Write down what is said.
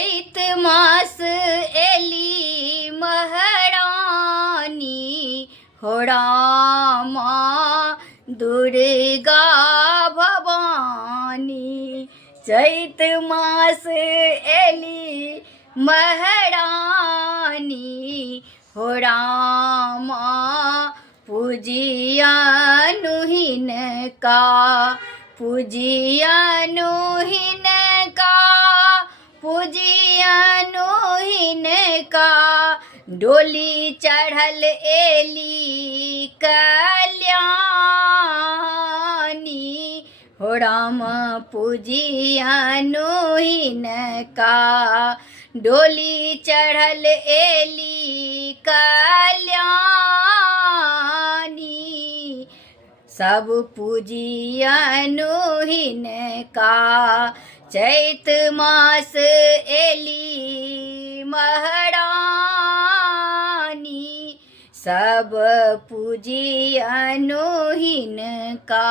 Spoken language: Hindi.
चैत मास एली महारानी हो रामा दुर्गा भवानी। चैत मास एली महारानी हो रामा पूजियानुहीन का, पूजियानुहीन का, पूजियानुहीन का। डोली चढ़ल एली कल्याणी हो राम पूजियानुहीन का। डोली चढ़ल एली कल्याणी सब पूजियानुहीन का। चैत मास एली महारानी सब पूजियानुहीन का।